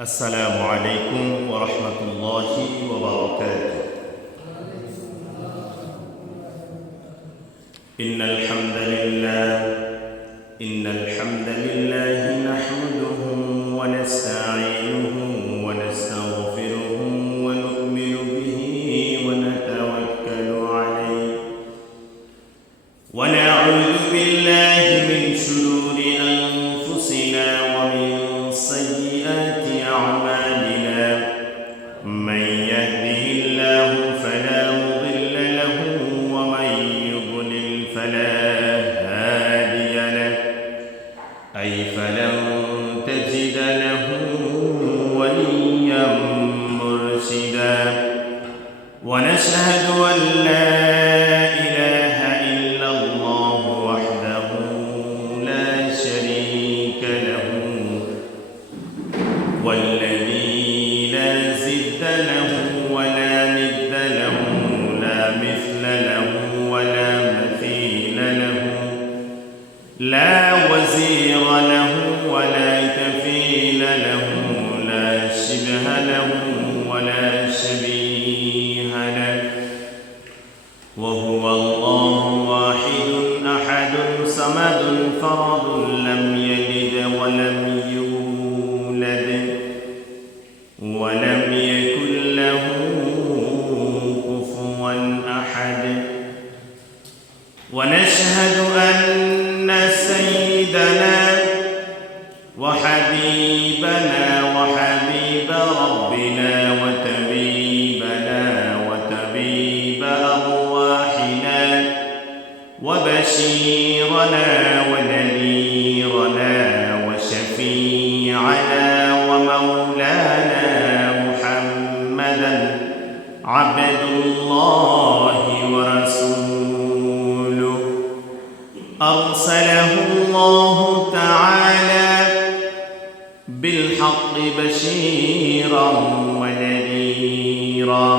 السلام عليكم ورحمة الله وبركاته. إن الحمد لله نحمده ونستعينه ونستغفره ونؤمن به ونتوكل عليه ونعوذ بالله من شرور أنفسنا ومن سيئات أعمالنا. من يهده الله فلا مضل له ومن يضلل فلا هادي له فلن تجد له وليا مرشدا. ونشهد أن لا إله إلا الله وحده لا شريك له والذي لا زد له ولا ند له لا مثل له ولا مثيل له لا وزير له ولا كفيل له لا شبه له ولا شبيه له وهو الله واحد أحد صمد فرد لم يلد ولم يولد ولم يكن له كفوا أحد. ونشهد أن سيدنا وحبيبنا وحبيب ربنا وطبيب أرواحنا وبشيرنا ونذيرنا وشفيعنا ومولانا محمدا عبد الله ورسوله أرسله الله تعالى بالحق بشيرا ونذيرا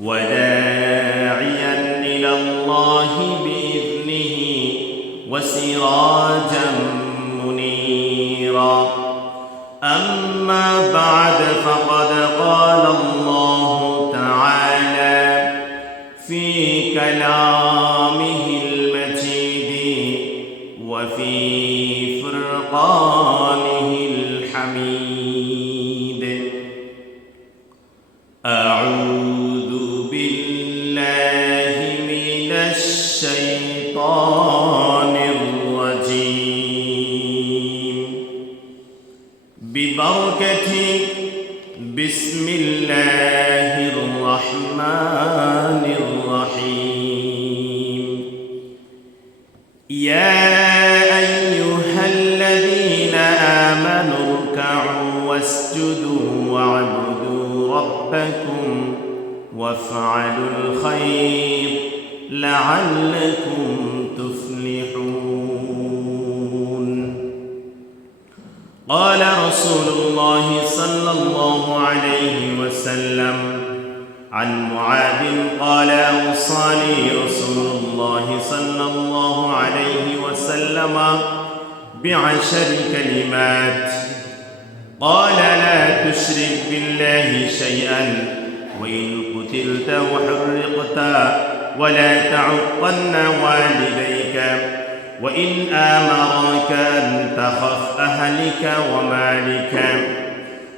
وداعيا إلى الله بإذنه وسراجا منيرا. أما بعد فقد قال الله تعالى في كلامه المجيد وفي فرقانه الحميد. أعوذ بالله من الشيطان الرجيم ببركة بسم الله الرحمن الرحيم. يا أيها الذين آمنوا اركعوا واسجدوا واعبدوا ربكم وافعلوا الخير لعلكم تفلحون. قال رسول الله صلى الله عليه وسلم عن معاذ قال أوصاني رسول الله صلى الله عليه وسلم ب10 كلمات. قال لا تشرك بالله شيئا وإن قتلت وحرقت ولا تعقن والديك وإن آمرك أن تخف أهلك ومالك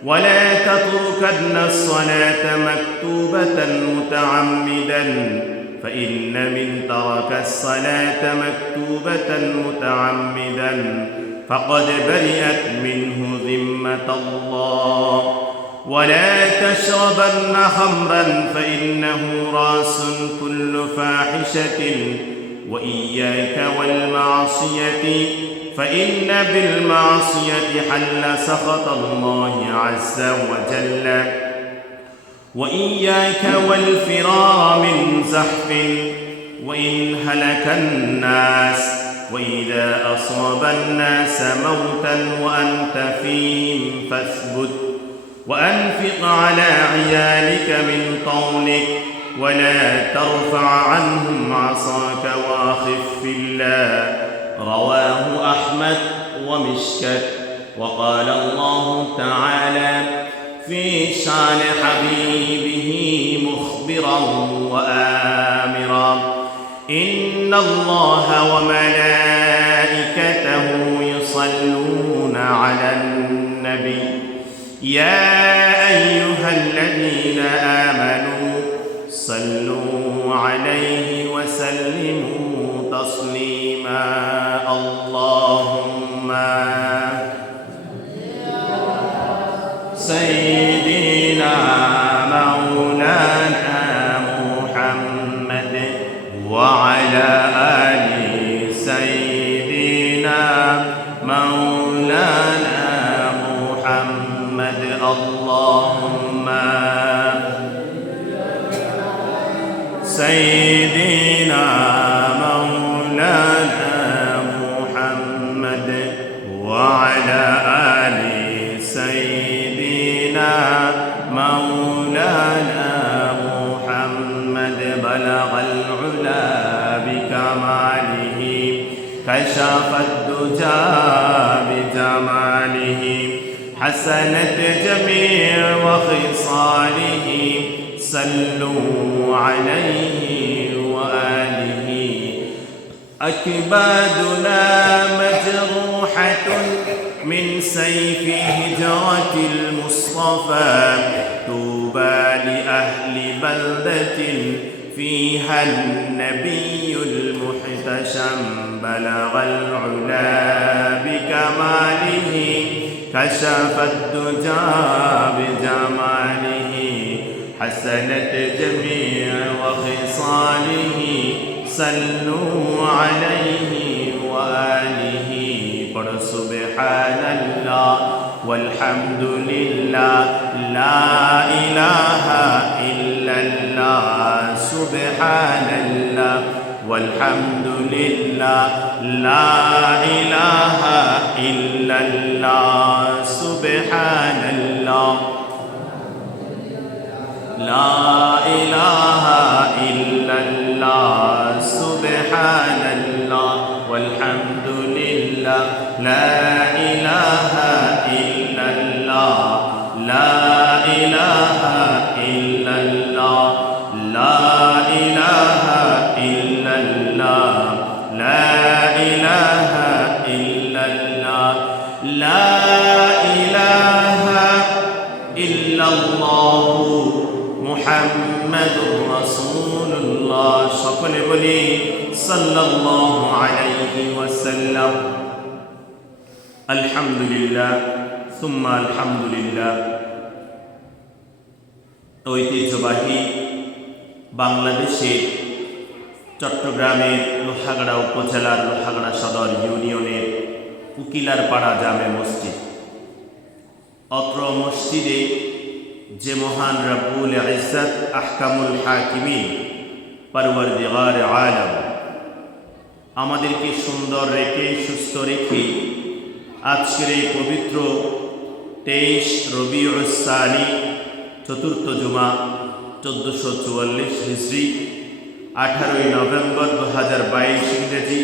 ولا تتركن الصلاة مكتوبة متعمدا فإن من ترك الصلاة مكتوبة متعمدا فقد برئت منه ذمة الله. ولا تشربن خمرا فإنه راس كل فاحشة وإياك والمعصية فإن بالمعصية حل سخط الله عز وجل. وإياك والفرار من زحف وإن هلك الناس وإذا أصاب الناس موتا وأنت فيهم فاثبت وأنفق على عيالك من طولك ولا ترفع عنهم عصاك وأخف في الله. رواه أحمد ومشكت وقال الله تعالى في شان حبيبه مخبرا وآمرا إن الله وملائكته يصلون على النبي يا أيها الذين آمنوا صلوا عليه وسلموا تسليما اللهم سيدنا مولانا محمد وعلى آل سيدنا مولانا محمد اللهم سيدنا مولانا محمد وعلى آل سيدنا مولانا محمد بلغ العلا بكماله كشف الدجى بجماله حسنت جميع وخصاله صلوا عليه وآله أكبادنا مجروحة من سيف هجرة المصطفى طوبى لأهل بلدة فيها النبي المحتشم بلغ العلا بكماله كشف الدجى بجماله حسنت جميع وخصاله صلوا عليه وآله قل سبحان الله والحمد لله لا إله إلا الله سبحان الله والحمد لله لا إله إلا الله سبحان الله لا إله إلا الله سبحان الله والحمد لله لا إله إلا الله لا إله إلا الله لا إله إلا الله لا إله إلا الله لا إله إلا الله محمد رسول الله সকলে বলি সাল্লাল্লাহু আলাইহি ওয়াসাল্লাম আলহামদুলিল্লাহ সুম্মা আলহামদুলিল্লাহ ঐতিহ্যবাহী বাংলাদেশের চট্টগ্রামের লোহাগাড়া উপজেলার লোহাগাড়া সদর ইউনিয়নের উকিলারপাড়া জামে মসজিদ অত্র মসজিদে যে মহান রব্বুল ইজ্জত আহকামুল হাকিমিন পরওয়ারদিগার আলম আমাদেরকে সুন্দর রেখে সুস্থ রেখে আজকের এই পবিত্র 23 রবিউস সানি চতুর্থ জুমা 1444 হিজরি 18 নভেম্বর 2022 ইংরেজি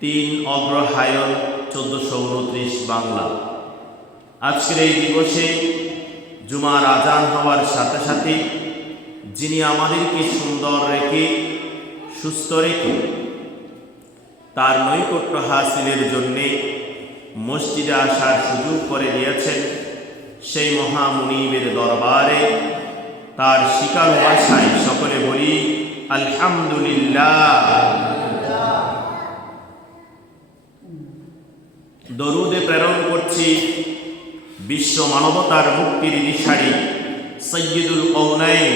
3 অগ্রহায়ণ 1429 বাংলা আজকের এই দিবসে জুমার আজান হওয়ার সাথে সাথে যিনি আমাদেরকে সুন্দর রেখে সুস্থ রেখে তার নৈকট্য হাসিলের জন্যে মসজিদে আসার সুযোগ করে দিয়েছেন সেই মহামুনিবের দরবারে তার শিকার ভাষায় সকলে বলি আলহামদুলিল্লাহ। দরুদে প্রেরণ করছি বিশ্ব মানবতার মুক্তির দিশারি সৈয়দুল কওনাইন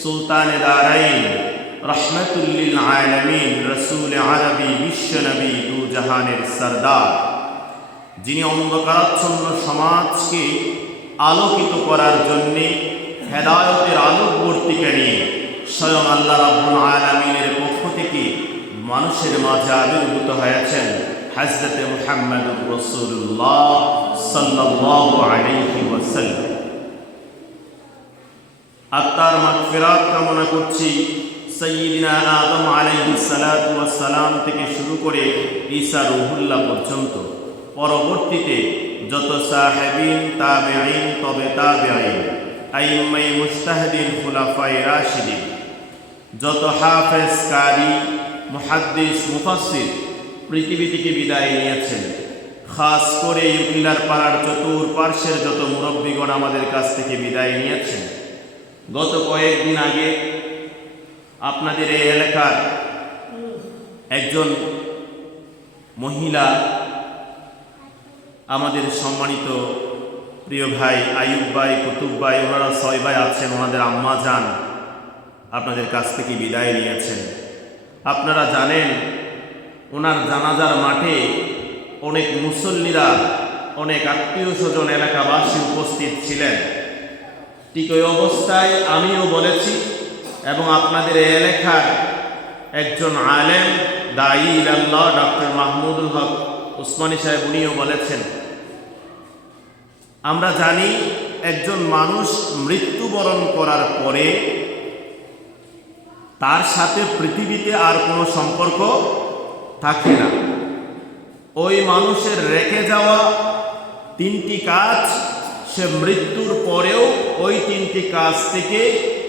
সুলতানে দারাইন রহমতুল লিল আলামিন রসুল আরবি বিশ্বনবী দু জাহানের সরদার, যিনি অন্ধকারাচ্ছন্ন সমাজকে আলোকিত করার জন্যে হেদায়তের আলোকবর্তিকা নিয়ে স্বয়ং আল্লাহ রাব্বুল আলামিনের পক্ষ থেকে মানুষের মাঝে আবির্ভূত হয়েছেন হযরতে মুহাম্মদুর রাসূলুল্লাহ সাল্লাল্লাহু আলাইহি ওয়াসাল্লাম। আত্মার মাগফিরাত কামনা করছি সাইয়্যিদিনা আদম আলাইহিস সালাতু ওয়াস সালাম থেকে শুরু করে ঈসা রূহুল্লাহ পর্যন্ত, পরবর্তীতে যত সাহেবিন, তাবেঈন, তবে তাবেঈন, আইম্মাই মুজতাহিদিন, খুলাফায়ে রাশিদিন, যত হাফেজ, কারি, মুহাদ্দিস, মুফাসসির পৃথিবী থেকে বিদায় নিয়েছেন, খাস করে ইউপিলার পাড়ার চতুর্পার্শ্বের যত মুরব্বীগণ আমাদের কাছ থেকে বিদায় নিয়েছেন। গত কয়েকদিন আগে আপনাদের এই এলাকার একজন মহিলা, আমাদের সম্মানিত প্রিয় ভাই আইয়ুব ভাই, কুতুব ভাই, ওনারা 6 ভাই আছেন, ওনাদের আম্মা যান আপনাদের কাছ থেকে বিদায় নিয়েছেন। আপনারা জানেন ওনার জানাজার মাঠে অনেক মুসল্লিরা, অনেক আত্মীয় স্বজন, এলাকাবাসী উপস্থিত ছিলেন। ঠিক ওই অবস্থায় আমিও বলেছি এবং আপনাদের এই এলাকার একজন আলেম, দায়ী ইলাল্লাহ, ডক্টর মাহমুদুল হক উসমানী সাহেব, উনিও বলেছেন, আমরা জানি একজন মানুষ মৃত্যুবরণ করার পরে তার সাথে পৃথিবীতে আর কোনো সম্পর্ক থাকে না। ওই মানুষের রেখে যাওয়া 3টি কাজ সে মৃত্যুর পরেও ওই 3টি কাজ থেকে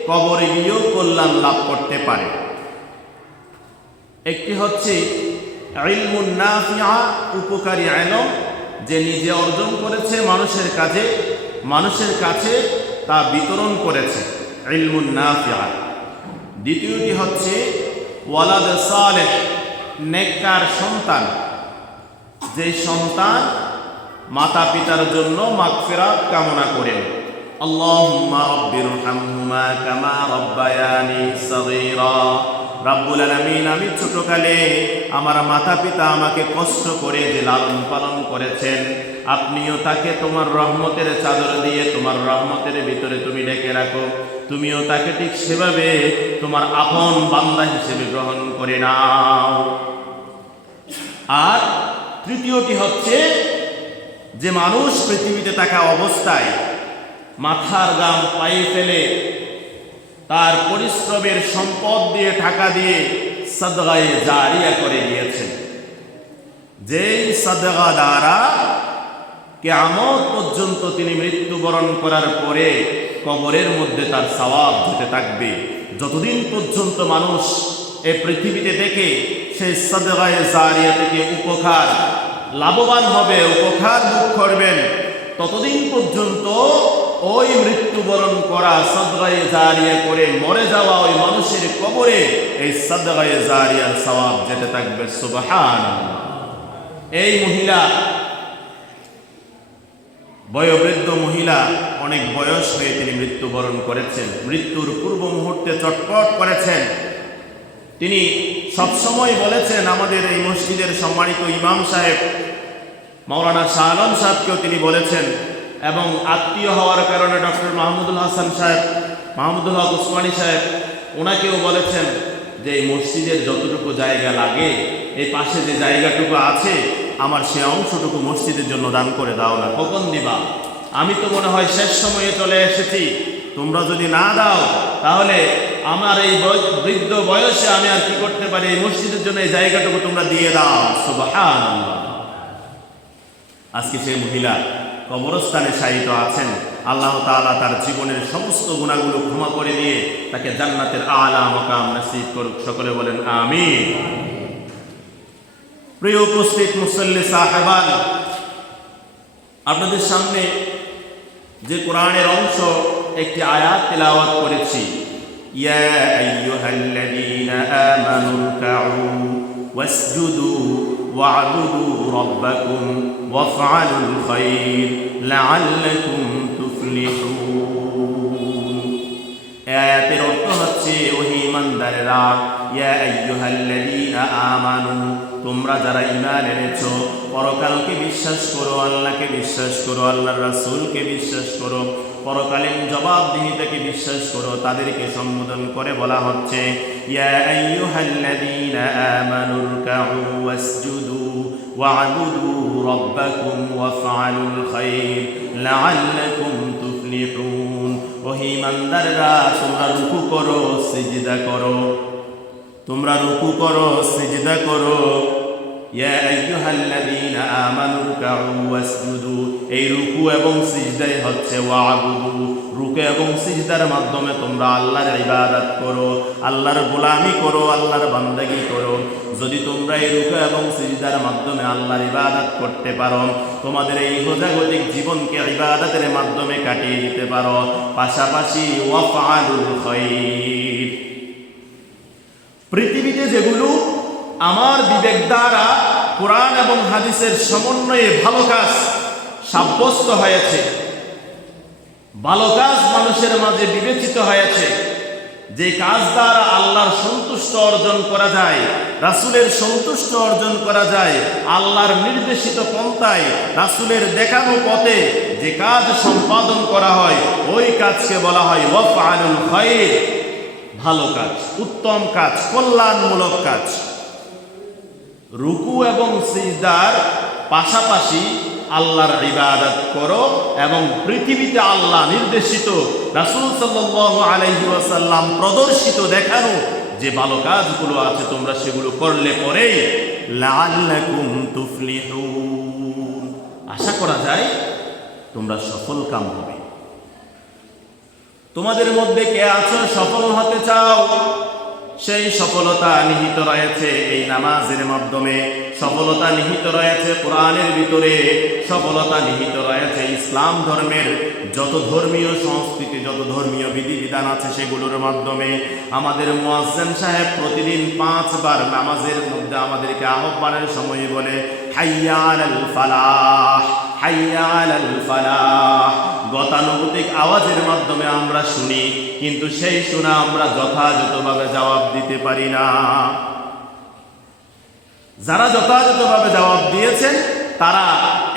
কবরে গিয়েও কল্যাণ লাভ করতে পারে। একটি হচ্ছে ইলমুন নাফিআ, উপকারী ইলম, যে নিজে অর্জন করেছে, মানুষের কাছে তা বিতরণ করেছে, ইলমুন নাফিআ। দ্বিতীয়টি হচ্ছে ওয়ালাদ সালেহ, নেককার সন্তান, যে সন্তান মাতা পিতার জন্য মাগফিরাত কামনা করেন। আল্লাহুম্মা রাব্বিরহামহুমা কামা রাব্বায়ানি সাগীরা। রাব্বুল আলামিন, আমি ছোটকালে আমার মাতা পিতা আমাকে কষ্ট করে যে লালন পালন করেছেন, আপনিও তাকে তোমার রহমতের চাদর দিয়ে তোমার রহমতের ভিতরে তুমি ঢেকে রাখো। তুমিও তাকে ঠিক সেভাবে তোমার আপন বান্দা হিসেবে গ্রহণ করে নাও। আর তৃতীয়টি হচ্ছে যে মানুষ পৃথিবীতে থাকা অবস্থায় মাথার ঘাম পায়ে ফেলে তার পরিশ্রমের সম্পদ দিয়ে, টাকা দিয়ে সাদগায়ে জারিয়া করে গিয়েছেন, যেই সাদগা দ্বারা কিয়ামত পর্যন্ত তিনি মৃত্যুবরণ করার পরে কবরের মধ্যে তার সওয়াব যেতে থাকবে। যতদিন পর্যন্ত মানুষ এই পৃথিবীতে দেখে সেই সাদগায়ে জারিয়া থেকে উপকার লাভবান হবে, উপকার ভোগ করবেন, ততদিন পর্যন্ত ওই মৃত্যুবরণ করা সাদগায়ে জারিয়া করে মরে যাওয়া ওই মানুষের কবরে এই সাদগায়ে জারিয়ার সওয়াব যেতে থাকবে। সুবহানাল্লাহ। এই মহিলা, বয়োবৃদ্ধ মহিলা, অনেক বয়স হয়ে তিনি মৃত্যুবরণ করেছেন। মৃত্যুর পূর্ব মুহূর্তে চটপট করেছেন। তিনি সবসময় বলেছেন, আমাদের এই মসজিদের সম্মানিত ইমাম সাহেব মাওলানা শাহ আলম সাহেবকেও তিনি বলেছেন, এবং আত্মীয় হওয়ার কারণে ডক্টর মাহমুদুল হাসান সাহেব, মাহমুদুল হক উসমানী সাহেব, ওনাকেও বলেছেন যে এই মসজিদের যতটুকু জায়গা লাগে, এই পাশে যে জায়গাটুকু আছে, আমার সে অংশটুকু মসজিদের জন্য দান করে দাও না। কখন দিবা? আমি তো মনে হয় শেষ সময়ে চলে এসেছি, তোমরা যদি না দাও তাহলে আমার এই বৃদ্ধ বয়সে আমি আর কি করতে পারি? এই মসজিদের জন্য এই জায়গাটুকু তোমরা দিয়ে দাও। সুবহানাল্লাহ। আজকে সেই মহিলা কবরস্থানে শায়িত আছেন। আল্লাহ তাআলা তার জীবনের সমস্ত গুনাহগুলো ক্ষমা করে দিয়ে তাকে জান্নাতের আলা মাকাম নসিব করুক। সকলে বলেন আমিন। প্রিয় উপস্থিত মুসল্লি সাহেবান, আপনাদের সামনে যে কোরআনের অংশ একটি আয়াত তিলাওয়াত করেছি, ইয়া আইয়ুহাল্লাযীনা আমানু রকাউ ওয়াসজুদু ওয়া'বুদু রাব্বাকুম ওয়াফআলুল খায়র লাআল্লাকুম তুফলিহুন। এই আয়াতের অর্থ হচ্ছে, ওহে ঈমানদারেরা, ইয়া আইয়ুহাল্লাযীনা আমানু, তোমরা যারা ঈমান এনেছো, পরকালকে বিশ্বাস করো, আল্লাহকে বিশ্বাস করো, আল্লাহর রাসূলকে বিশ্বাস করো, পরকালীন জবাবদিহিতাকে বিশ্বাস করো, তাদেরকে সম্বোধন করে বলা হচ্ছে, ইয়া আইয়ুহাল্লাযীনা আমানু রকাউ ওয়াসজুদু ওয়া'বুদু রাব্বাকুম ওয়াফআলুল খায়র লাআল্লাকুম তুফলিহুন। ওহে ঈমানদাররা, তোমরা রুকু করো, সিজদা করো, তোমরা রুকু করো, সিজদা করো, ইয়া আইয়ুহাল্লাযীনা আমানু রুকউ ওয়াসজুদু, এই রুকু এবং সিজদাই হচ্ছে ওয়াবুদু, রুকু এবং সিজদার মাধ্যমে তোমরা আল্লাহর ইবাদত করো, আল্লাহর গোলামি করো, আল্লাহর বান্দাগি করো। যদি তোমরা এই রুকু এবং সিজদার মাধ্যমে আল্লাহর ইবাদত করতে পারো, তোমাদের এই হোজাগতিক জীবনকে ইবাদতের মাধ্যমে কাটিয়ে দিতে পারো, পাশাপাশি ওয়াফআলুল খায়র, পৃথিবীতে যেগুলো আমার বিবেক দ্বারা কোরআন এবং হাদিসের সমন্বয়ে ভালো কাজ সাব্যস্ত হয়েছে, ভালো কাজ মানুষের মাঝে বিবেচিত হয়েছে, যে কাজ দ্বারা আল্লাহর সন্তুষ্ট অর্জন করা যায়, রাসূলের সন্তুষ্ট অর্জন করা যায়, আল্লাহর নির্দেশিত পন্থায় রাসূলের দেখানো পথে যে কাজ সম্পাদন করা হয়, ওই কাজকে বলা হয় ওয়াফআলুল খায়র, ভালো কাজ, উত্তম কাজ, কল্যাণমূলক কাজ। রুকু এবং সিজদার পাশাপাশি আল্লাহর ইবাদত করো এবং পৃথিবীতে আল্লাহ নির্দেশিত, রাসূল সাল্লাল্লাহু আলাইহি ওয়াসাল্লাম প্রদর্শিত দেখানো যে ভালো কাজগুলো আছে, তোমরা সেগুলো করলে পরেই লাআল্লাকুম তুফলিহুন, আশা করা যায় তোমরা সফল কাম হবে। তোমাদের মধ্যে কে আছো সফল হতে চাও? সেই সফলতা নিহিত রয়েছে এই নামাজের মাধ্যমে, সফলতা নিহিত রয়েছে কোরআনের ভিতরে, সফলতা নিহিত রয়েছে ইসলাম ধর্মের যত ধর্মীয় সংস্কৃতি, যত ধর্মীয় বিধিবিধান আছে সেগুলোর মাধ্যমে। আমাদের মুয়াজ্জিন সাহেব প্রতিদিন 5 বার নামাজের মধ্যে আমাদেরকে আহ্বানের সময় বলে হাইয়া আলাল ফালাহ, হাইয়া আলাল ফালাহ। গতানুগতিক আওয়াজের মাধ্যমে আমরা শুনি, কিন্তু সেই শোনা আমরা যথাযথভাবে জবাব দিতে পারি না। যারা যথাযথভাবে জবাব দিয়েছেন তারা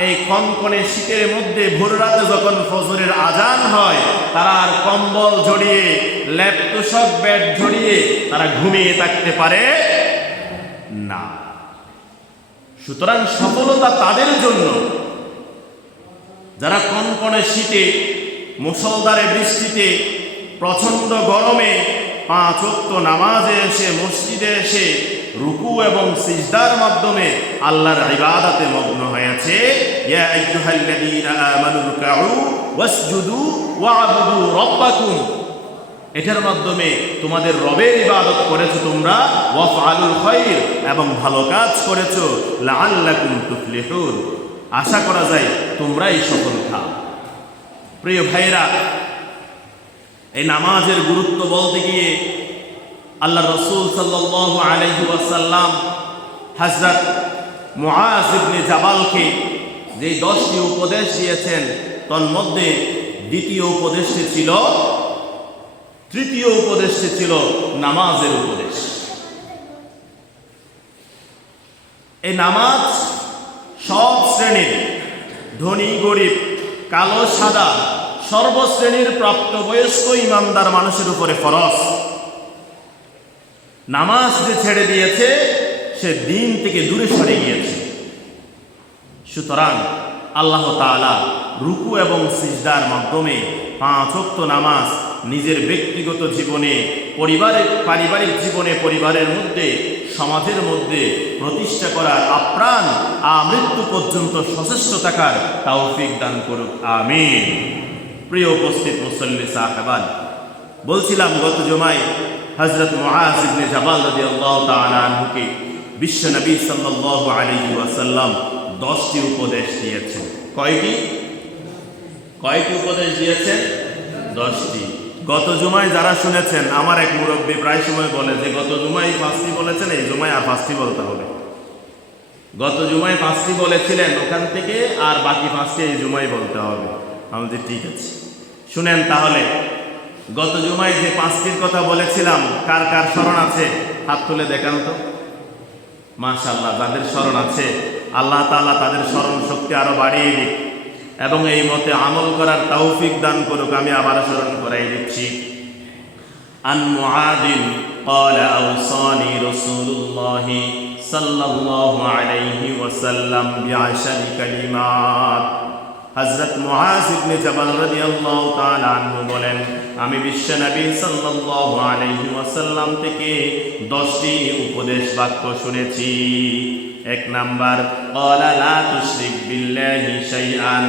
এই কনকনে শীতের মধ্যে ভোর রাতে যখন ফজরের আজান হয়, তারা আর কম্বল জড়িয়ে, ল্যাপ তোশক বেড জড়িয়ে তারা ঘুমিয়ে থাকতে পারে না। সুতরাং সফলতা তাদের জন্য যারা কনকনে শীতে, মুষলধারে বৃষ্টিতে, প্রচণ্ড গরমে 5 ওয়াক্ত নামাজে এসে, মসজিদে এসে রুকু এবং সিজদার মাধ্যমে আল্লাহর ইবাদতে মগ্ন হয়েছে। ইয়া আইয়ুহাল্লাযীনা আমানু রুকউ ওয়াসজুদু ওয়া'বুদু রাব্বাকুম, এটার মাধ্যমে তোমাদের রবের ইবাদত করেছো তোমরা, ওয়াফআলুল খায়র, এবং ভালো কাজ করেছো, লাআল্লাকুম তুফলিহুন, আশা করা যায় তোমরাই সফল খাও। প্রিয় ভাইরা, এই নামাজের গুরুত্ব বলতে গিয়ে আল্লাহ রাসূল সাল্লাল্লাহু আলাইহি ওয়াসাল্লাম হযরত মুআজ ইবনে জাবালকে যে 10টি উপদেশ দিয়েছেন, তন্মধ্যে দ্বিতীয় উপদেশটি ছিল, তৃতীয় উপদেশটি ছিল নামাজের উপদেশ। এই নামাজ সব শ্রেণীর, ধনী গরিব, কালো সাদা, সর্বশ্রেণীর প্রাপ্তবয়স্ক ইমানদার মানুষের উপরে ফরজ। নামাজ যে ছেড়ে দিয়েছে সে দিন থেকে দূরে সরে গিয়েছে। সুতরাং আল্লাহ তাআলা রুকু এবং সিজদার মাধ্যমে 5 ওয়াক্ত নামাজ নিজের ব্যক্তিগত জীবনে, পারিবারিক জীবনে, পরিবারের মধ্যে, সমাজের মধ্যে প্রতিষ্ঠা করার আপ্রাণ আমৃত্যু পর্যন্ত সচেষ্ট থাকার তৌফিক দান করুক, আমিন। প্রিয় উপস্থিত মুসল্লি সাহেবান, বলছিলাম গত জুমায় হযরত মুআজ ইবনে জাবাল রাদিয়াল্লাহু তাআলা আনহুকে বিশ্বনবী সাল্লাল্লাহু আলাইহি ওয়াসাল্লাম 10টি উপদেশ দিয়েছেন। কয়টি উপদেশ দিয়েছেন? 10টি। গত জুমায় যারা শুনেছেন, আমার এক মুরব্বী প্রায় সময় বলে যে গত জুমায় 5টি বলেছেন, এই জুমায় আর 5টি বলতে হবে। গত জুমায় 5টি বলেছিলেন, ওখান থেকে আর বাকি 5টি এই জুমায় বলতে হবে। আমি যে ঠিক আছে, শুনেন তাহলে। গত জুমায় যে 5টির কথা বলেছিলাম, কার কার স্মরণ আছে? হাত তুলে দেখান তো। মাশাআল্লাহ, যাদের স্মরণ আছে আল্লাহ তাআলা তাদের স্মরণ শক্তি আরো বাড়িয়ে দিক এবং এই মতে আমল করার তৌফিক দান করুক। আমি আবার স্মরণ করাই দিচ্ছি। আন মুআদিন قال أوصاني رسول الله صلى الله عليه وسلم ب10 كلمات হযরত মুআজ ইবনে জাবাল রাদিয়াল্লাহু তাআলা আনহু বলেন, আমি বিশ্বনবী সাল্লাল্লাহু আলাইহি ওয়াসাল্লাম থেকে 10টি উপদেশ বাক্য শুনেছি। 1 নাম্বার, ক্বালা লা তুশরিক বিল্লাহি শাইআন,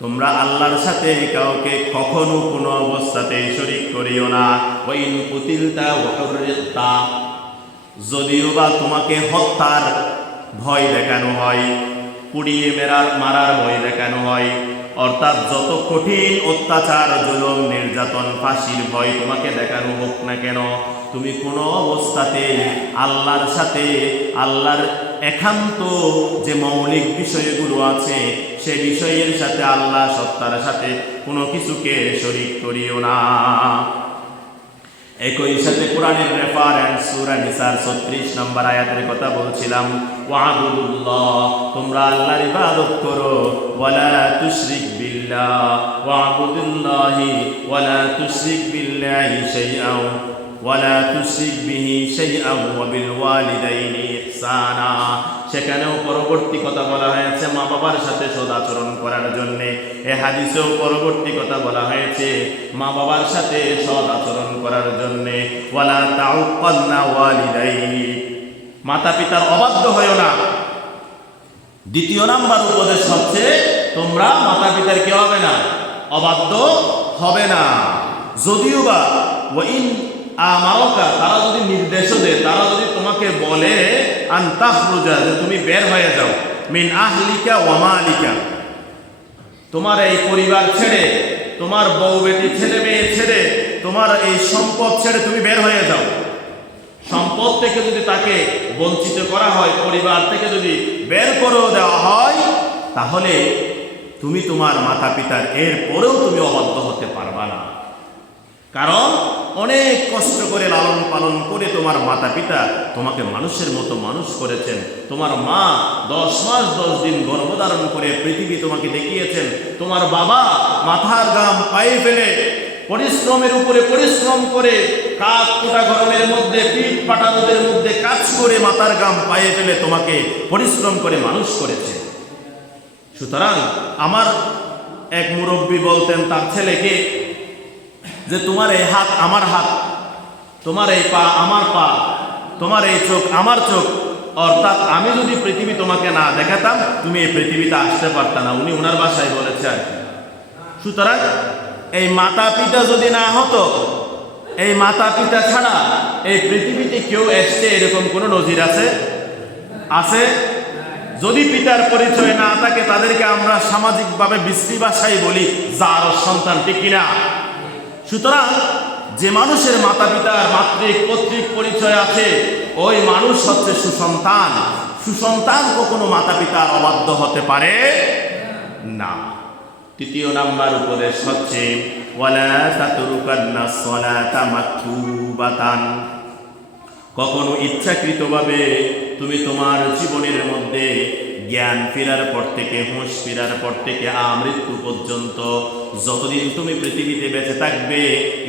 তোমরা আল্লাহর সাথে কাউকে কখনো কোনো অবস্থাতেই শরীক করিও না। ওয়া ইন কুতিলতা ওয়া হুররিতা, যদিও বা তোমাকে হত্যার ভয় দেখানো হয়, পুড়িয়ে মারার ভয় দেখানো হয়, অর্থাৎ যত কঠিন অত্যাচার, জুলুম, নির্যাতন, ফাঁসির ভয় তোমাকে দেখানো হোক না কেন, তুমি কোনো অবস্থাতে আল্লাহর সাথে, আল্লাহর একান্ত যে মৌলিক বিষয়গুলো আছে সে বিষয়ের সাথে, আল্লাহ সত্তার সাথে কোনো কিছুকে শরীক করিও না। একই সাথে কোরআনের রেফারেন্স সূরা নিসার 36 নম্বর আয়াতের কথা বলছিলাম, ওয়া'বুদুল্লাহ, তোমরা আল্লাহর ইবাদত করো, ওয়ালা তুশরিক বিল্লাহ, ওয়া'বুদুল্লাহি ওয়ালা তুশরিক বিল্লাহি শাইআন ওয়ালা তুশরিক বিহি শাইআন ওয়া বিল ওয়ালিদাইনি ইহসানা। সেখানেও পরবর্তী কথা বলা হয়েছে মা বাবার সাথে সদাচরণ করার জন্য। এ হাদিসেও পরবর্তী কথা বলা হয়েছে মা বাবার সাথে সদাচরণ করার জন্য। ওয়ালা তাউক্কালনা ওয়ালিদাইনি, মাতা পিতার অবাধ্য হয়ো না। দ্বিতীয় নাম্বার উপদেশ হচ্ছে তোমরা মাতা পিতার কি হবে না, অবাধ্য হবে না। যদিও বা ওয়াইন আমারকা, তারা যদি নির্দেশ দেয়, তারা যদি তোমাকে বলে আনতাখরুজা, যে তুমি বের হয়ে যাও, মিন আহলিকা ওয়া মালিকা, তোমার এই পরিবার ছেড়ে, তোমার বউ বেটি ছেলে মেয়ে ছেড়ে, তোমার এই সম্পদ ছেড়ে তুমি বের হয়ে যাও। সম্পদ থেকে যদি তাকে বঞ্চিত করা হয়, পরিবার থেকে যদি বের করে দেওয়া হয়, তাহলে তুমি তোমার মাতা পিতার এর পরেও তুমি অবাধ্য হতে পারবা না। কারণ অনেক কষ্ট করে লালন পালন করে তোমার মাতা পিতা তোমাকে মানুষের মতো মানুষ করেছেন। তোমার মা 10 মাস 10 দিন গর্ভধারণ করে পৃথিবী তোমাকে দেখিয়েছেন। তোমার বাবা মাথার ঘাম পায়ে ফেলে পরিশ্রমের উপরে পরিশ্রম করে, কাক কোটা গরমের মধ্যে, পিঠ পাটা রোদের মধ্যে কাজ করে মাথার ঘাম পায়ে ফেলে তোমাকে পরিশ্রম করে মানুষ করেছে। সুতরাং আমার এক মুরব্বী বলতেন তার ছেলেকে যে তোমার এই হাত আমার হাত, তোমার এই পা আমার পা, তোমার এই চোখ আমার চোখ, অর্থাৎ আমি যদি পৃথিবী তোমাকে না দেখাতাম তুমি এই পৃথিবীতে আসতে পারত না। উনি ওনার ভাষায় বলেছে আর কি। সুতরাং এই মাতা পিতা যদি না হতো, এই মাতা পিতা ছাড়া এই পৃথিবীতে কেউ এসছে এরকম কোনো নজির আছে? আছে? যদি পিতার পরিচয় না থাকে তাদেরকে আমরা সামাজিকভাবে বিশ্রী ভাষায় বলি যার সন্তান, ঠিক কিনা? সুতরাং যে মানুষের মাতা পিতার মাতৃক পৈতৃক পরিচয় আছে ওই মানুষ হচ্ছে সুসন্তান। সুসন্তান কখনো মাতা পিতার অবাধ্য হতে পারে না। তৃতীয় নাম্বার উপদেশ হচ্ছে ওয়ালা তাতরুকান্নাস সালাতা মাকতুবাতান, কখনো ইচ্ছাকৃতভাবে তুমি তোমার জীবনের মধ্যে জ্ঞান ফেরার পর থেকে, হুঁশ ফেরার পর থেকে মৃত্যু পর্যন্ত যতদিন তুমি পৃথিবীতে বেঁচে থাকবে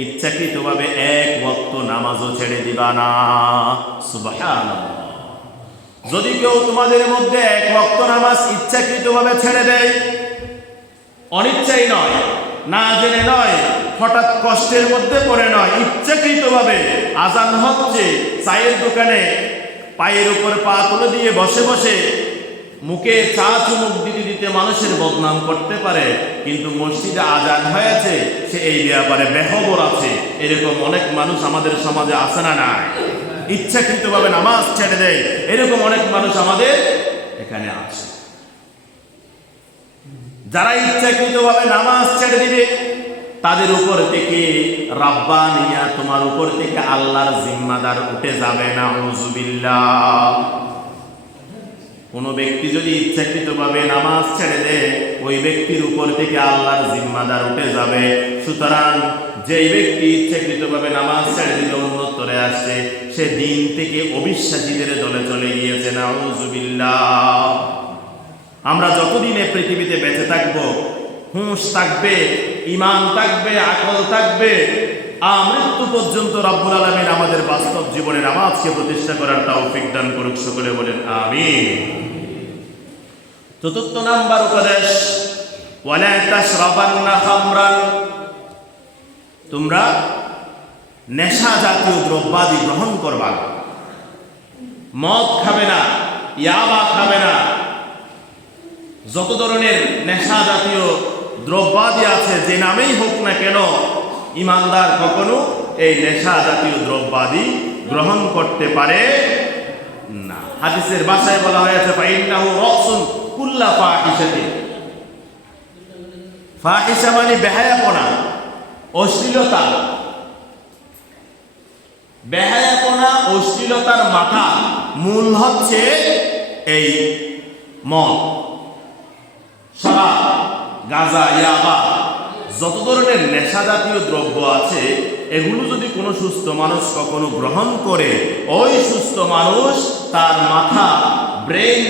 ইচ্ছাকৃতভাবে 1 ওয়াক্ত নামাজও ছেড়ে দিবা না। সুবহানাল্লাহ। যদি কেউ তোমাদের মধ্যে 1 ওয়াক্ত নামাজ ইচ্ছাকৃতভাবে ছেড়ে দেয়, অনিচ্ছাই নয়, না জেনে নয়, হঠাৎ কষ্টের মধ্যে পড়ে নয়, ইচ্ছাকৃতভাবে আজান হচ্ছে, চায়ের দোকানে পায়ের উপর পা তুলে দিয়ে বসে বসে মুখে চা চুমুক দিতে দিতে মানুষের বদনাম করতে পারে, কিন্তু মসজিদে আজান হয়েছে সে এই ব্যাপারে বেখবর আছে। এরকম অনেক মানুষ আমাদের সমাজে আছে না? না, ইচ্ছাকৃতভাবে নামাজ ছেড়ে দেয়, এরকম অনেক মানুষ আমাদের এখানে আছে। যারা ইচ্ছাকৃতভাবে নামাজ ছেড়ে দিবে তাদের উপর থেকে রাব্বানিয়া, তোমার উপর থেকে আল্লাহর জিম্মাদার উঠে যাবে না। নাউযুবিল্লাহ। কোন ব্যক্তি যদি ইচ্ছাকৃতভাবে নামাজ ছেড়ে দেয় ওই ব্যক্তির উপর থেকে আল্লাহর জিম্মাদার উঠে যাবে। সুতরাং যেই ব্যক্তি ইচ্ছাকৃতভাবে নামাজ ছেড়ে দিলে অন্যত্তরে আসছে সে দিন থেকে অবিশ্বাসীদের দলে চলে গিয়েছে। নাউযুবিল্লাহ। আমরা যতদিনে পৃথিবীতে বেঁচে থাকবো, হুঁশ থাকবে, ঈমান থাকবে, আকল থাকবে, মৃত্যু পর্যন্ত রব্বুল আলামিন আমাদের বাস্তব জীবনে নামাজকে প্রতিষ্ঠা করার তৌফিক দান করুক। সকলে বলেন আমিন। চতুর্থ নাম্বার উপদেশ ওয়ালা তাশরাবান্না খামরান, তোমরা নেশা জাতীয় দ্রব্যাদি গ্রহণ করবা না। মদ খাবে না, ইয়াবা খাবে না, যত ধরনের নেশা জাতীয় দ্রব্যাদি আছে যে নামেই হোক না কেন, ইমানদার কখনো এই নেশা জাতীয় দ্রব্যাদি গ্রহণ করতে পারে না। হাদিসের ভাষায় বলা হয়েছে ফাইন্নাহু রাসুন কুল্লা ফাহিশাতিন। ফাহিশা মানে বেহায়াপনা, অশ্লীলতা। বেহায়াপনা, অশ্লীলতার মাথা মূল হচ্ছে এই মদ, শরাব, গাঁজা, ইয়াবা, যত ধরনের নেশা জাতীয় দ্রব্য আছে এগুলো যদি কোনো সুস্থ মানুষ কখনো গ্রহণ করে, ওই সুস্থ মানুষ তার মাথা, ব্রেন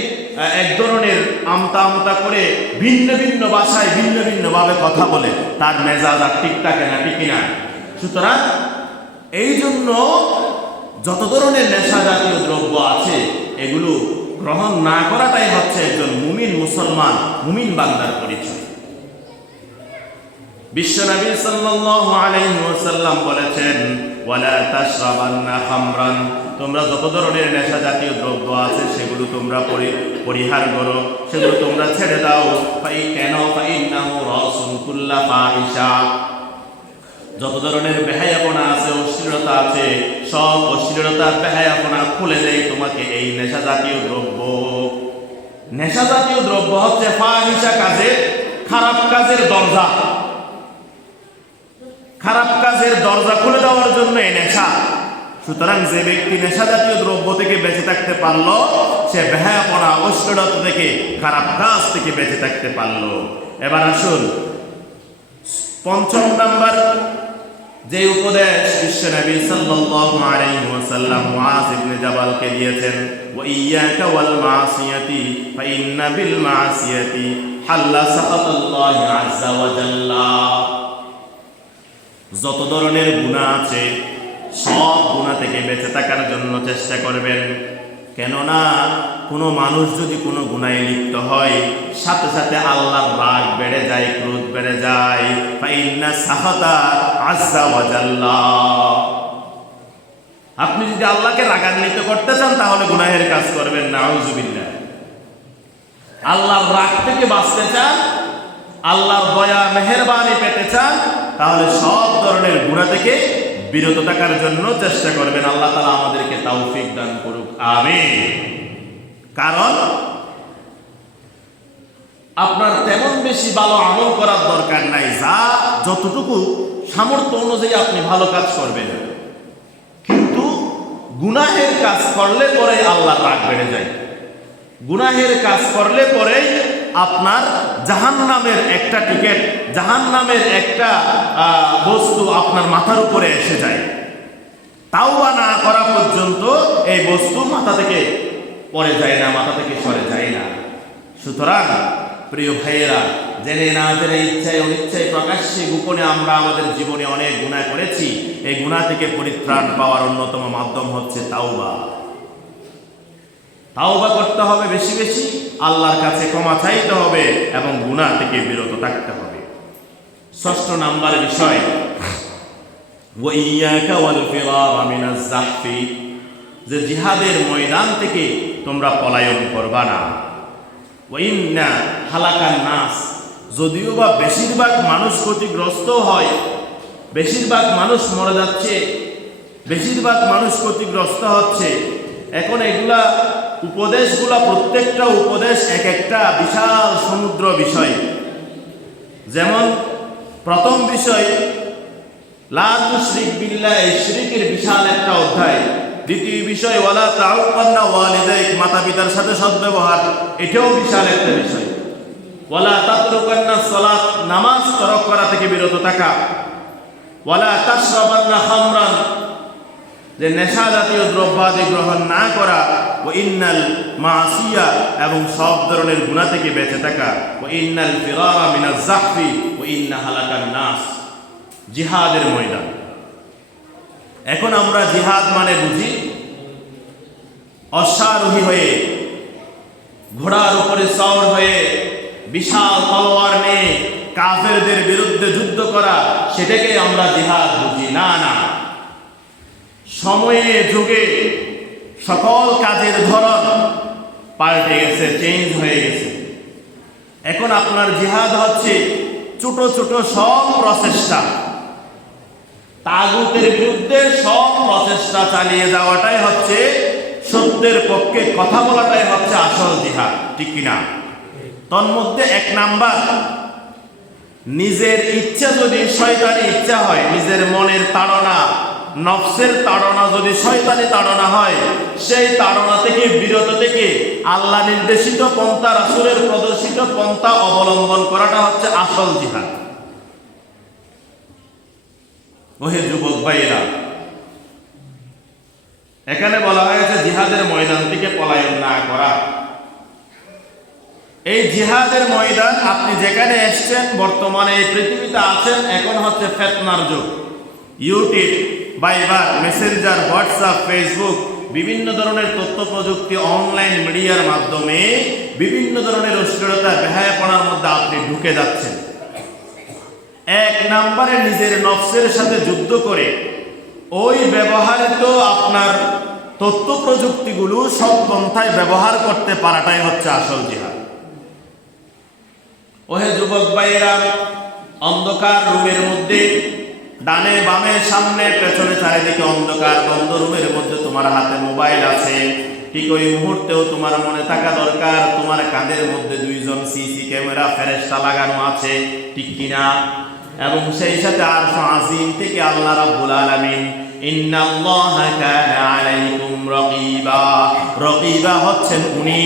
এক ধরনের আমতা আমতা করে ভিন্ন ভিন্ন ভাষায় ভিন্ন ভিন্ন ভাবে কথা বলে, তার মেজাজ আর ঠিক থাকে না, ঠিক না? সুতরাং এই জন্য যত ধরনের নেশা জাতীয় দ্রব্য আছে এগুলো গ্রহণ না করাটাই হচ্ছে একজন মুমিন মুসলমান, মুমিন বান্দার পরিচয়। বিশ্বনবী সাল্লাল্লাহু আলাইহি ওয়াসাল্লাম বলেছেন ওয়ালা তাশরাবান্না খামরান, তোমরা যত ধরনের নেশা জাতীয় দ্রব্য আছে সেগুলো তোমরা পরিহার করো, সেগুলো তোমরা ছেড়ে দাও। ফাইন্নাহু রাসুন কুল্লা ফাহিশা, যত ধরনের বেহায়াপনা আছে, অশ্লীলতা আছে, সব অশ্লীলতা বেহায়াপনা খুলে দেয় তোমাকে এই নেশা জাতীয় দ্রব্য। নেশা জাতীয় দ্রব্য হচ্ছে ফাহিশা কাজের, খারাপ কাজের দরজা। খারাপ কাজের দরজা খুলে দেওয়ার জন্য এই নেশা। সুতরাং যে ব্যক্তি নেশা জাতীয় দ্রব্য থেকে বেঁচে থাকতে পারলো, সে বেহায়াপনা, অশ্লীলতা থেকে, খারাপ কাজ থেকে বেঁচে থাকতে পারলো। এবার আসুন পঞ্চম নাম্বার যে উপদেশ বিশ্বনবী সাল্লাল্লাহু আলাইহি ওয়াসাল্লাম মুআয ইবনে জাবালকে দিয়েছেন, ওয়া ইয়্যাকা ওয়াল মাসিয়াতি ফাইন্না বিল মাসিয়াতি হাল্লা সাখাতুল্লাহি আযজা ওয়া জাল্লা। যত ধরনের গুনাহ আছে সব গুনাহ থেকে বেঁচে থাকার জন্য চেষ্টা করবেন। কেননা কোনো মানুষ যদি কোনো গুনাহে লিপ্ত হয়, সাথে সাথে আল্লাহর রাগ বেড়ে যায়, ক্রোধ বেড়ে যায়। ফাইন্না সাখাতা আযজা ওয়া জাল্লা। আপনি যদি আল্লাহকে রাগান্বিত করতে চান তাহলে গুনাহের কাজ করবেন, নাউযুবিল্লাহ। আল্লাহর রাগ থেকে বাঁচতে চান, আল্লাহর দয়া মেহেরবানি পেতে চান, তাহলে সব ধরনের গুনাহ থেকে বিরত থাকার জন্য চেষ্টা করবেন। আল্লাহ তাআলা আমাদেরকে তৌফিক দান করুক, আমিন। কারণ আপনার তেমন বেশি ভালো আমল করার দরকার নাই, যা যতটুকু সামর্থ্য অনুযায়ী আপনি ভালো কাজ করবেন। কিন্তু গুনাহের কাজ করলে পরে আল্লাহর রাগ বেড়ে যায়। গুনাহের কাজ করলে পরে আপনার জাহান্নামের একটা টিকেট, জাহান্নামের একটা বস্তু আপনার মাথার উপরে এসে যায়। তাওবা না করা পর্যন্ত এই বস্তু মাথা থেকে পড়ে যায় না, মাথা থেকে সরে যায় না। সুতরাং প্রিয় ভাইয়েরা, জেনে না জেনে, ইচ্ছায় অনিচ্ছায়, প্রকাশ্যে গোপনে আমরা আমাদের জীবনে অনেক গুনাহ করেছি। এই গুনাহ থেকে পরিত্রাণ পাওয়ার অন্যতম মাধ্যম হচ্ছে তাওবা। তাওবা করতে হবে বেশি বেশি, আল্লাহর কাছে ক্ষমা চাইতে হবে এবং গুনাহ থেকে বিরত থাকতে হবে। ষষ্ঠ নাম্বার বিষয়, ওয়া ইয়্যাকা ওয়াল ফিরার মিনাজ যাহফি, যে জিহাদের ময়দান থেকে তোমরা পলায়ন করবা না। ওয়া ইন্না হালাকান নাস, যদিও বা বেশিরভাগ মানুষ ক্ষতিগ্রস্ত হয়, বেশিরভাগ মানুষ মরে যাচ্ছে, বেশিরভাগ মানুষ ক্ষতিগ্রস্ত হচ্ছে। এখন এগুলা উপদেশগুলা, প্রত্যেকটা উপদেশ এক একটা বিশাল সমুদ্র বিষয়। যেমন প্রথম বিষয় লা তুশরিক বিল্লাহ, এই শিরকের বিশাল একটা অধ্যায়। দ্বিতীয় বিষয় ওয়ালা তাউক্কান্না ওয়ালিদাইক, মাতা পিতার সাথে সদ্ব্যবহার, এটাও বিশাল একটা বিষয়। ওয়ালা তাতরুকান্না সালাত, নামাজ তরক করা থেকে বিরত থাকা। ওয়ালা তাশরাবান্না খামরান, যে নেশা জাতীয় দ্রব্যাদি গ্রহণ না করা। ও ইন্নাল মাসিয়া, এবং সব ধরনের গুনাহ থেকে বেঁচে থাকা। ও ইন্নাল ফিরারা মিনাজ যাহফি ও ইন্না হালাকান নাস, জিহাদের ময়দান। এখন আমরা জিহাদ মানে বুঝি অশ্বারোহী হয়ে, ঘোড়ার উপরে সওয়ার হয়ে, বিশাল তলোয়ার নিয়ে কাফেরদের বিরুদ্ধে যুদ্ধ করা, সেটাকে আমরা জিহাদ বুঝি না। না, সময়ে যুগে সকল কাজের ধরন পাল্টে গেছে, চেঞ্জ হয়ে গেছে। এখন আপনার জিহাদ হচ্ছে ছোট ছোট সব প্রচেষ্টা, তাগুতের বিরুদ্ধে সব প্রচেষ্টা চালিয়ে যাওয়াটাই হচ্ছে সত্যের পক্ষে কথা বলাটাই হচ্ছে আসল জিহাদ, ঠিক কিনা? তন্মধ্যে 1 নাম্বার, নিজের ইচ্ছা যদি শয়তানি ইচ্ছা হয়, নিজের মনের তাড়না, নফসের তাড়না যদি শয়তানি তাড়না হয়, সেই তাড়না থেকে বিরত থেকে আল্লাহ নির্দেশিত পন্থা, রাসূলের প্রদর্শিত পন্থা অবলম্বন করাটা হচ্ছে আসল জিহাদ। ওহে যুবক ভাইয়েরা, এখানে বলা হয়েছে জিহাদের ময়দান থেকে পলায়ন না করা। এই জিহাদের ময়দান আপনি যেখানে এসছেন, বর্তমানে এই পৃথিবীতে আছেন, এখন হচ্ছে ফিতনার যুগ। ইউটিউব, ভাইবার, মেসেঞ্জার, হোয়াটসঅ্যাপ, ফেসবুক, বিভিন্ন ধরনের তথ্য প্রযুক্তি, অনলাইন মিডিয়ার মাধ্যমে বিভিন্ন ধরনের অশ্লীলতা, বেহায়াপনার মধ্যে আপনি ঢুকে যাচ্ছেন। 1 নম্বরে নিজের নফসের সাথে যুদ্ধ করে ওই ব্যবহারিত আপনার তথ্য প্রযুক্তিগুলো সব পন্থায় ব্যবহার করতে পারাটাই হচ্ছে আসল জিহাদ। ওহে যুবক ভাইয়েরা, অন্ধকার রুমের মধ্যে ডানে বামে সামনে পেছনে চারিদিকে অন্ধকার বন্ধ রুমের মধ্যে তোমার হাতে মোবাইল আছে, ঠিক ওই মুহূর্তেও তোমার মনে থাকা দরকার তোমার কাঁধের মধ্যে 2 জন সিসি ক্যামেরা ফেরেশতা লাগানো আছে, ঠিক কিনা? এবং সেই সাথে আরশ আজিম থেকে আল্লাহ রাব্বুল আলামিন ইন্নাল্লাহা কানা আলাইকুম রাকিবা, রাকিবা হচ্ছেন উনি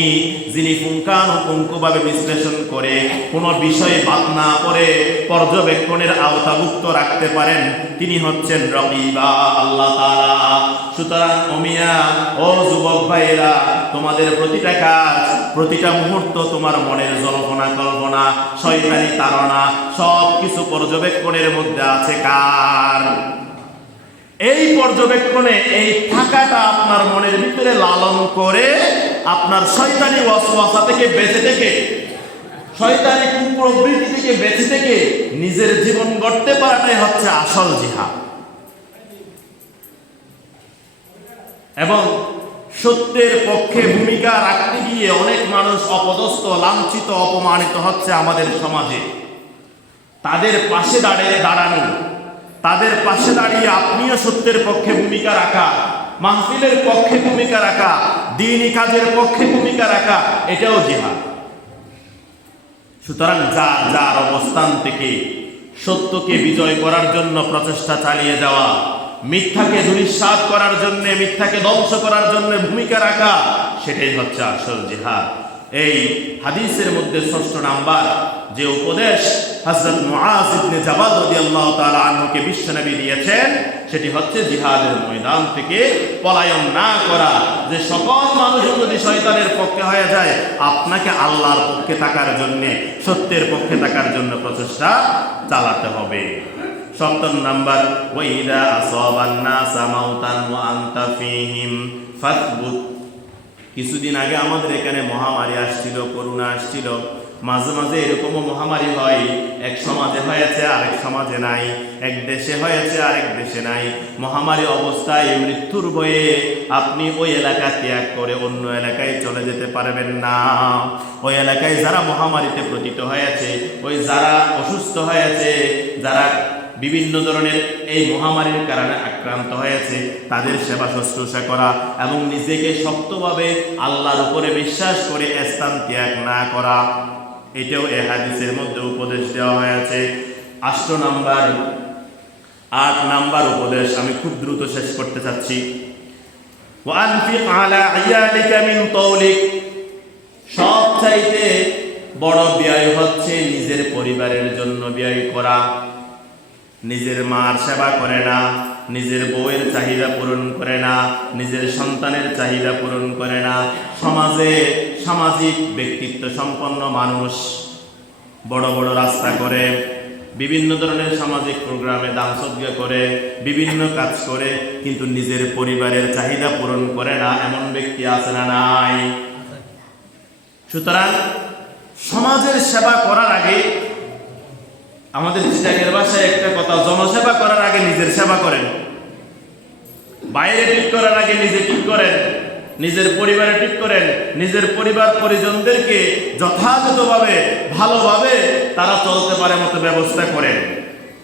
যিনি পুঙ্খানুপুঙ্খভাবে বিশ্লেষণ করে কোনো বিষয়ে বাদ না করে পর্যবেক্ষণের আওতাভুক্ত রাখতে পারেন, তিনি হচ্ছেন রাকিবা, আল্লাহ তাআলা। সুতরাং ওমিয়া, ও যুবক ভাইয়েরা, তোমাদের প্রতিটা কাজ, প্রতিটা মুহূর্ত তোমার মনের জল্পনা কল্পনা, শয়তানি তাড়না সব কিছু পর্যবেক্ষণের মধ্যে আছে কার? এই পর্যবেক্ষণে এই থাকাটা আপনার মনের ভিতরে লালন করে আপনার শয়তানি ওয়াসওয়াসা থেকে বেঁচে থেকে, শয়তানি কুপ্রবৃত্তি থেকে বেঁচে থেকে নিজের জীবন গড়তে পারাটাই হচ্ছে আসল জিহাদ। এবং সত্যের পক্ষে ভূমিকা রাখতে গিয়ে অনেক মানুষ অপদস্থ, লাঞ্ছিত, অপমানিত হচ্ছে আমাদের সমাজে। তাদের পাশে দাঁড়ানো, তাদের পাশে দাঁড়িয়ে আপনিও সত্যের পক্ষে ভূমিকা রাখা, মাহফিলের পক্ষে ভূমিকা রাখা, দ্বীনি কাজের পক্ষে ভূমিকা রাখা, এটাও জিহাদ। সুতরাং যার অবস্থান থেকে সত্যকে বিজয় করার জন্য প্রচেষ্টা চালিয়ে যাওয়া, মিথ্যাকে ধূলিসাৎ করার জন্য, মিথ্যাকে ধ্বংস করার জন্য ভূমিকা রাখা, সেটাই হচ্ছে আসল জিহাদ। এই হাদিসের মধ্যে 6 নাম্বার যে উপদেশ হযরত মুআজ ইবনে জাবাল রাদিয়াল্লাহু তাআলা আনহুকে বিশ্বনবী দিয়েছেন, সেটি হচ্ছে জিহাদের ময়দান থেকে পলায়ন না করা। যে সকল মানুষ যদি শয়তানের পক্ষে হয়ে যায়, আপনাকে আল্লাহর পক্ষে থাকার জন্য, সত্যের পক্ষে থাকার জন্য প্রচেষ্টা চালাতে হবে। 7 নাম্বার, ওয়াইদা আসাবান নাসা মাউতান ওয়া আনতা ফীহিম ফাসবুত। কিছুদিন আগে আমাদের এখানে মহামারী আসছিল, করোনা আসছিল। মাঝে মাঝে এরকমও মহামারী হয়, এক সমাজে হয়েছে আরেক সমাজে নাই, এক দেশে হয়েছে আরেক দেশে নাই। মহামারী অবস্থায় মৃত্যুর ভয়ে আপনি ওই এলাকা ত্যাগ করে অন্য এলাকায় চলে যেতে পারবেন না। ওই এলাকায় যারা মহামারীতে পতিত হয়েছে, ওই যারা অসুস্থ হয়েছে, যারা বিভিন্ন ধরনের এই মহামারীর কারণে আক্রান্ত হয়েছে, তাদের সেবা শুশ্রূষা করা এবং নিজেকে শক্তভাবে আল্লাহর উপরে বিশ্বাস করে স্থান ত্যাগ না করা, এটাও এই হাদিসের মধ্যে উপদেশ দেওয়া হয়েছে। 8 নাম্বার উপদেশ আমি খুব দ্রুত শেষ করতে চাচ্ছি। ওয়ানফিক আলা ইয়ালিকা মিন তাওলিক। সবচাইতে বড় ব্যয় হচ্ছে নিজের পরিবারের জন্য ব্যয় করা। নিজের মার সেবা করে না, নিজের বউয়ের চাহিদা পূরণ করে না, নিজের সন্তানের চাহিদা পূরণ করে না। সমাজে সামাজিক ব্যক্তিত্ব সম্পন্ন মানুষ বড় বড় রাস্তা করে, বিভিন্ন ধরনের সামাজিক প্রোগ্রামে দান সদকা করে, বিভিন্ন কাজ করে, কিন্তু নিজের পরিবারের চাহিদা পূরণ করে না, এমন ব্যক্তি আছে না নাই? সুতরাং সমাজের সেবা করার আগে, আমাদের চিটাগের ভাষায় একটা কথা, জনসেবা করার আগে নিজের সেবা করেন, বাইরে ঠিক করার আগে নিজে ঠিক করেন, নিজের পরিবারে ঠিক করেন, নিজের পরিবার পরিজনদেরকে যথাযথভাবে ভালোভাবে তারা চলতে পারে মতো ব্যবস্থা করেন।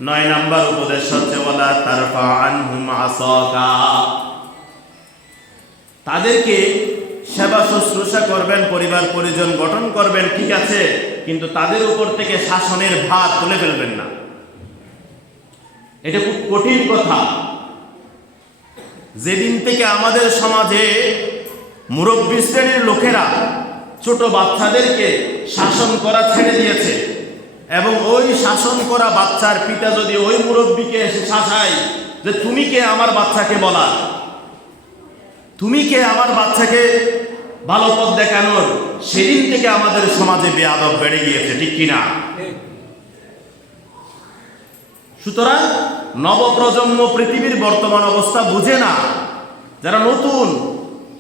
9 নাম্বার উপদেশ হচ্ছে ওয়ালা তারফা আনহুম আসাকা, তাদেরকে সেবা শুশ্রূষা করবেন, পরিবার পরিজন গঠন করবেন, ঠিক আছে, কিন্তু তাদের উপর থেকে শাসনের ভার তুলে ফেলবেন না। এটা খুব কঠিন কথা। যেদিন থেকে আমাদের সমাজে মুরব্বী শ্রেণীর লোকেরা ছোট বাচ্চাদেরকে শাসন করা ছেড়ে দিয়েছে, এবং ওই শাসন করা বাচ্চার পিতা যদি ওই মুরব্বীকে এসে শাসায় যে তুমি কে আমার বাচ্চাকে বলা, তুমি কে আমার বাচ্চাকে ভালো পথ দেখানোর, সেদিন থেকে আমাদের সমাজে বেয়াদব বেড়ে গিয়েছে, ঠিক কিনা? সুতরাং নবপ্রজন্ম পৃথিবীর বর্তমান অবস্থা বুঝে না। যারা নতুন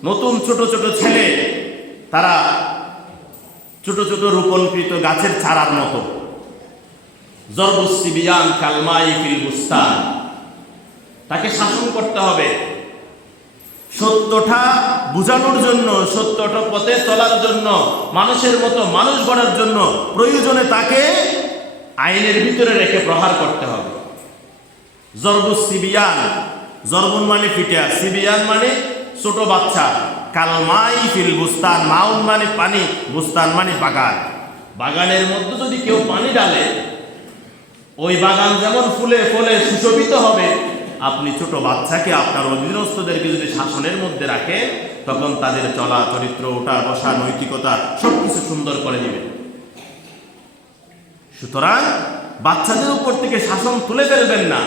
নতুন ছোট ছোট ছেলে, তারা ছোট ছোট রোপণকৃত গাছের চারার মতো। জরবুসিবিয়ান কালমাই ফিল বুস্তান, তাকে শাসন করতে হবে সত্যটা বুঝানোর জন্য, সত্যটা পথে চলার জন্য, মানুষের মতো মানুষ গড়ার জন্য প্রয়োজনে তাকে আইনের ভিতরে রেখে প্রহার করতে হবে। জরবুস সিবিয়ান, জরবুন মানে ফিটা, সিবিয়ান মানে ছোট বাচ্চা, কালমাই ফিল বুস্তান, মাউন মানে পানি, বুস্তান মানে বাগান। বাগানের মধ্যে যদি কেউ পানি ডালে, ওই বাগান যেমন ফুলে ফলে সুশোভিত হবে, আপনি ছোট বাচ্চাকে, আপনার অধীনস্থদেরকে যদি শাসনের মধ্যে রাখে, তখন তাদের চলা চরিত্র, ওঠা বসা, নৈতিকতা সবকিছু সুন্দর করে দিবে। সুতরাং বাচ্চাদের উপর থেকে শাসন তুলে ফেলবেন না।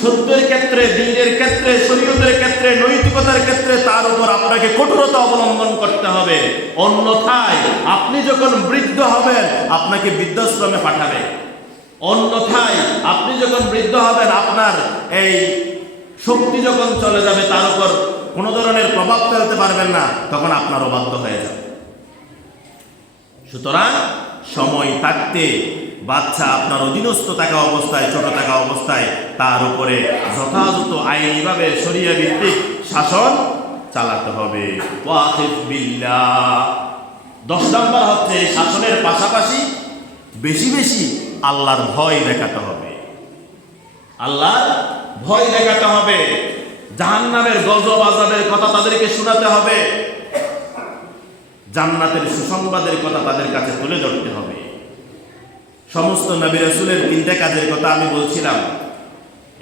সত্যের ক্ষেত্রে, দ্বীনের ক্ষেত্রে, শরীয়তের ক্ষেত্রে, নৈতিকতার ক্ষেত্রে তার উপর আপনাকে কঠোরতা অবলম্বন করতে হবে। অন্যথায় আপনি যখন বৃদ্ধ হবেন, আপনাকে বৃদ্ধাশ্রমে পাঠাবে। অন্যথায় আপনি যখন বৃদ্ধ হবেন, আপনার এই শক্তি যখন চলে যাবে, তার উপর কোনো ধরনের প্রভাব ফেলতে পারবেন না, তখন আপনার অবাধ্য হয়ে যাবে। সুতরাং সময় থাকতে বাচ্চা আপনার অধীনস্থ থাকা অবস্থায়, ছোট থাকা অবস্থায় তার উপরে যথাযথ আইনিভাবে শরিয়া ভিত্তিক শাসন চালাতে হবে। ওয়াকিফ বিল্লাহ। 10 নাম্বার হচ্ছে শাসনের পাশাপাশি বেশি বেশি আল্লাহর ভয় দেখাতে হবে। আল্লাহর ভয় দেখাতে হবে। জাহান্নামের গজব আযাবের কথা তাদেরকে শোনাতে হবে। জান্নাতের সুসংবাদের কথা তাদের কাছে তুলে ধরতে হবে। সমস্ত নবী রাসূলের 3টা কাজের কথা আমি বলছিলাম,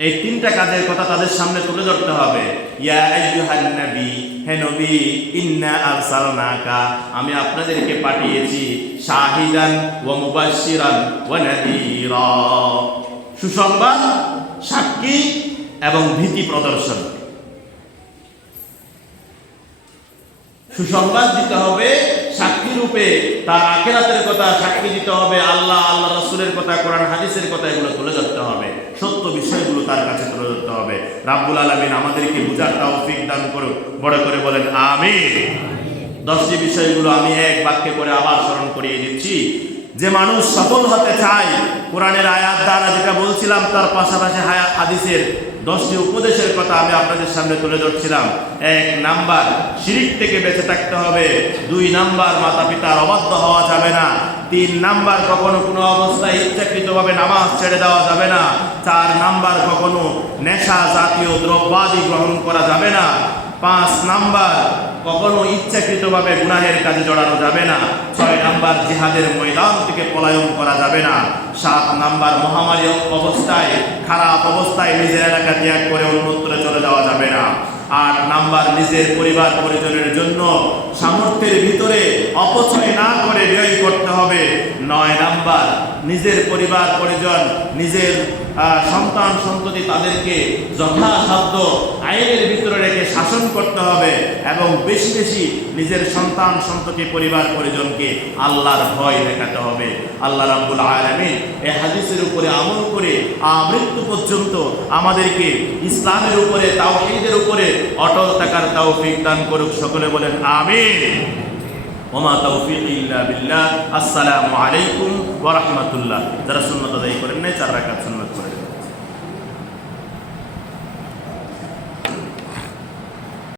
এই 3টা কাজের কথা তাদের সামনে তুলে ধরতে হবে। ইয়া আইয়ুহান নবী, হে নবী, ইন্না আরসালনাকা, আমি আপনাদেরকে পাঠিয়েছি, শাহিদান ওয়া মুবাশশিরান ওয়া নাযীরা, সুসংবাদ, সাক্ষী এবং ভীতি প্রদর্শন। সুসংবাদ দিতে হবে সাক্ষী রূপে, তার আখিরাতের কথা সাক্ষী দিতে হবে, আল্লাহ আল্লাহ রাসূলের কথা, কোরআন হাদিসের কথা এগুলো তুলে ধরতে হবে, সত্য বিষয়গুলো তার কাছে তুলে ধরতে হবে। রাব্বুল আলামিন আমাদেরকে বুঝার তৌফিক দান করুন। বড় করে বলেন আমিন। 10টি বিষয়গুলো আমি এক বাক্যে করে আবার স্মরণ করিয়ে দিচ্ছি। যে মানুষ সফল হতে চায়, কোরআনের আয়াত দ্বারা যেটা বলছিলাম, তার পাশাপাশি হাদিসের 10টি উপদেশের কথা আমি আপনাদের সামনে তুলে ধরছিলাম। 1 নাম্বার, শিরিক থেকে বেঁচে থাকতে হবে। 2 নাম্বার, মাতা পিতার অবাধ্য হওয়া যাবে না। 3 নাম্বার, কখনো কোনো অবস্থায় ইচ্ছাকৃতভাবে নামাজ ছেড়ে দেওয়া যাবে না। 4 নাম্বার, কখনো নেশা জাতীয় দ্রব্যাদি গ্রহণ করা যাবে না। 5 নাম্বার, কখনো ইচ্ছাকৃতভাবে গুনাহের কাজে জড়ানো যাবে না। 6 নাম্বার, জিহাদের ময়দান থেকে পলায়ন করা যাবে না। 7 নাম্বার, মহামারী অবস্থায়, খারাপ অবস্থায় নিজের এলাকা ত্যাগ করে অন্যত্র চলে যাওয়া যাবে না। 8 নাম্বার, নিজের পরিবার পরিজনের জন্য সামর্থ্যের ভিতরে অপচয় না করে ব্যয় করতে হবে। 9 নাম্বার, নিজের পরিবার পরিজন, নিজের সন্তান সন্ততি, তাদেরকে যথাসাধ্য আইনের ভিতরে রেখে শাসন করতে হবে এবং বেশি বেশি নিজের সন্তান সন্ততি পরিবার পরিজনকে আল্লাহর ভয় দেখাতে হবে। আল্লাহ রাব্বুল আলামিন এই হাদিসের উপরে আমল করে মৃত্যু পর্যন্ত আমাদেরকে ইসলামের উপরে, তাওহীদের উপরে অটল থাকার তৌফিক দান করুক। সকলে বলেন আমিন। ওমা তাওফীকি ইল্লা বিল্লাহ। আসসালামু আলাইকুম ওয়া রাহমাতুল্লাহ। যারা সুন্নাত আদায় করেন নাই 4 রাকাত সুন্নাত করেন।